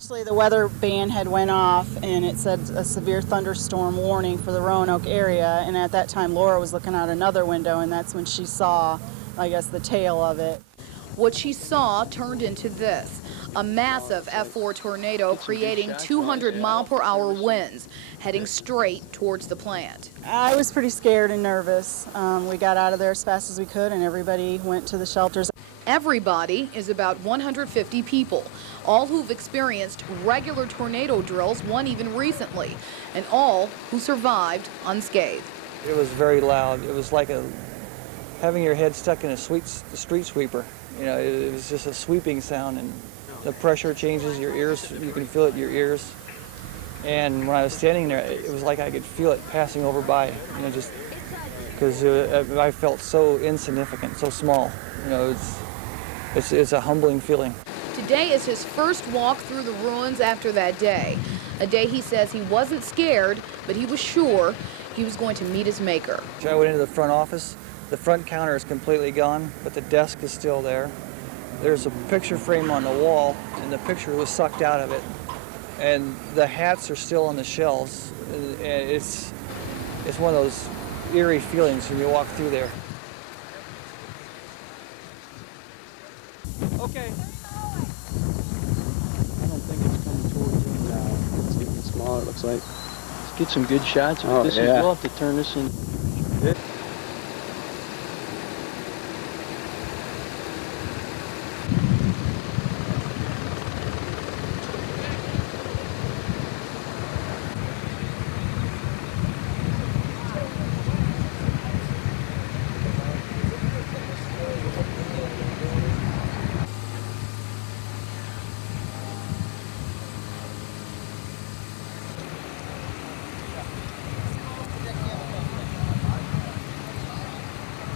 Actually, the weather band had went off and it said a severe thunderstorm warning for the Roanoke area, and at that time Laura was looking out another window, and that's when she saw, I guess, the tail of it. What she saw turned into this, a massive F4 tornado creating 200-mile-per-hour winds heading straight towards the plant. I was pretty scared and nervous. We got out of there as fast as we could, and everybody went to the shelters. Everybody is about 150 people, all who've experienced regular tornado drills, one even recently, and all who survived unscathed. It was very loud. It was like having your head stuck in a street sweeper. You know, it was just a sweeping sound, and the pressure changes your ears. You can feel it in your ears. And when I was standing there, it was like I could feel it passing over by, you know, just because I felt so insignificant, so small. You know, it's a humbling feeling. Today is his first walk through the ruins after that day. A day he says he wasn't scared, but he was sure he was going to meet his maker. I went into the front office. The front counter is completely gone, but the desk is still there. There's a picture frame on the wall, and the picture was sucked out of it. And the hats are still on the shelves. And it's one of those eerie feelings when you walk through there. Okay. I don't think it's coming towards you. No, it's getting smaller, it looks like. Let's get some good shots. Oh, yeah. We'll have to turn this in.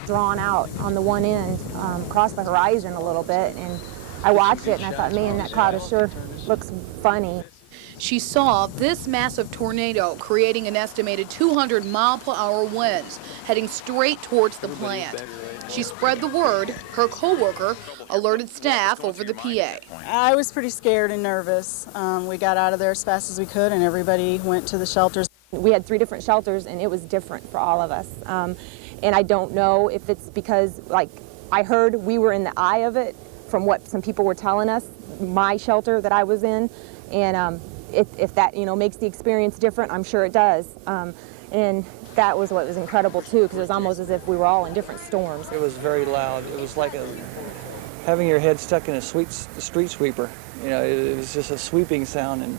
Drawn out on the one end, across the horizon a little bit, and I watched it and I thought, man, that cloud sure looks funny. She saw this massive tornado creating an estimated 200-mile-per-hour winds heading straight towards the plant. She spread the word. Her co-worker alerted staff over the PA. I was pretty scared and nervous. We got out of there as fast as we could, and everybody went to the shelters. We had 3 different shelters, and it was different for all of us. And I don't know if it's because, like, I heard we were in the eye of it from what some people were telling us, my shelter that I was in, and if that, you know, makes the experience different, I'm sure it does. And that was what was incredible, too, because it was almost as if we were all in different storms. It was very loud. It was like having your head stuck in a street sweeper. You know, it was just a sweeping sound, and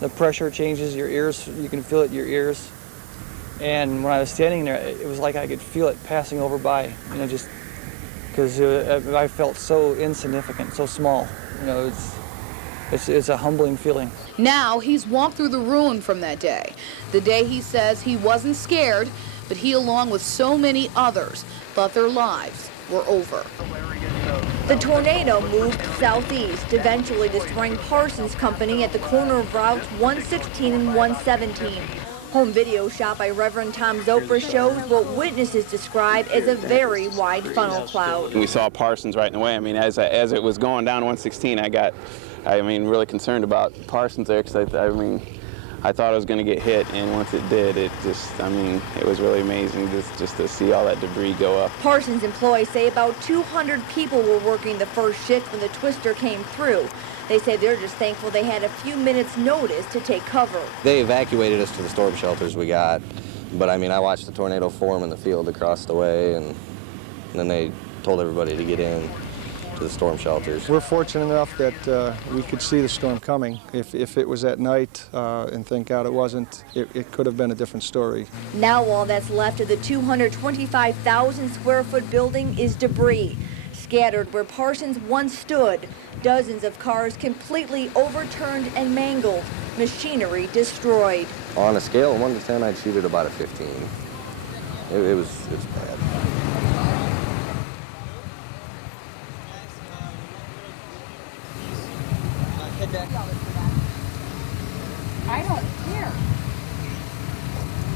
the pressure changes your ears. You can feel it in your ears. And when I was standing there, it was like I could feel it passing over by, you know, just because I felt so insignificant, so small. You know, it's a humbling feeling. Now he's walked through the ruin from that day. The day he says he wasn't scared, but he, along with so many others, thought their lives were over. The tornado moved southeast, eventually destroying Parsons Company at the corner of routes 116 and 117. Home video shot by Reverend Tom Zoper shows what witnesses describe as a very wide funnel cloud. We saw Parsons right in the way. I mean, as it was going down 116, I got really concerned about Parsons there, because I thought I was going to get hit, and once it did, it was really amazing just to see all that debris go up. Parsons employees say about 200 people were working the first shift when the twister came through. They say they're just thankful they had a few minutes' notice to take cover. They evacuated us to the storm shelters we got, but I watched the tornado form in the field across the way, and then they told everybody to get in to the storm shelters. We're fortunate enough that we could see the storm coming. If it was at night, and thank God it wasn't, it could have been a different story. Now all that's left of the 225,000 square foot building is debris. Scattered where Parsons once stood, dozens of cars completely overturned and mangled, machinery destroyed. On a scale of 1 to 10, I'd shoot it about a 15. It's bad. I don't care.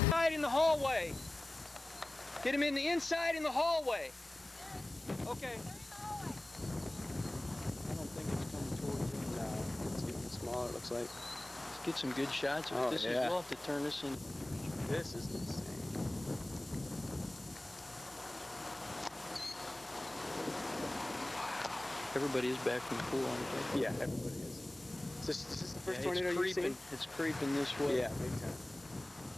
Inside in the hallway. Get him in the inside in the hallway. Okay. I don't think it's coming towards you. No, it's getting smaller, it looks looks like. Let's get some good shots with this. Yeah. We'll have to turn this in. This is insane. Everybody is back from the pool on it. Yeah, everybody is. Is this the first Yeah, tornado you've seen? It's creeping this way. Yeah, big time.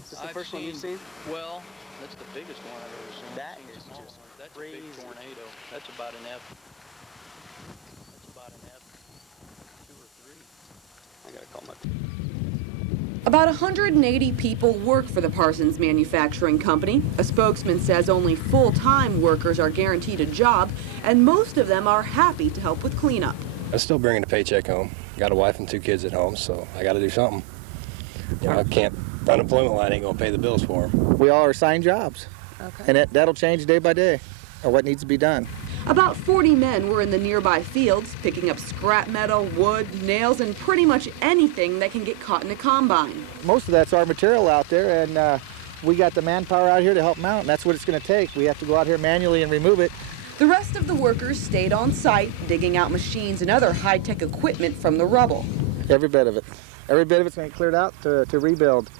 Is this the first one you've seen? Well, that's the biggest one I've ever seen. That I've seen is smaller just ones. That's crazy. a big tornado. That's about an F. That's about an F 2 or 3. I gotta call my... About 180 people work for the Parsons Manufacturing Company. A spokesman says only full-time workers are guaranteed a job, and most of them are happy to help with cleanup. I'm still bringing a paycheck home. Got a wife and 2 kids at home, so I got to do something. You know, I can't. Unemployment line ain't gonna pay the bills for them. We all are assigned jobs, and that'll change day by day, or what needs to be done. About 40 men were in the nearby fields, picking up scrap metal, wood, nails, and pretty much anything that can get caught in a combine. Most of that's our material out there, and we got the manpower out here to help them out, and that's what it's going to take. We have to go out here manually and remove it. The rest of the workers stayed on site, digging out machines and other high-tech equipment from the rubble. Every bit of it. Every bit of it's going to be cleared out to rebuild.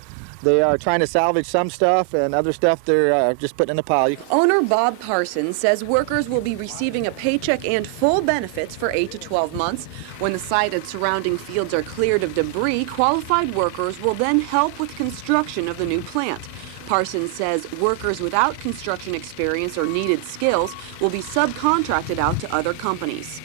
They are trying to salvage some stuff, and other stuff they're just putting in a pile. Owner Bob Parsons says workers will be receiving a paycheck and full benefits for 8 to 12 months. When the site and surrounding fields are cleared of debris, qualified workers will then help with construction of the new plant. Parsons says workers without construction experience or needed skills will be subcontracted out to other companies.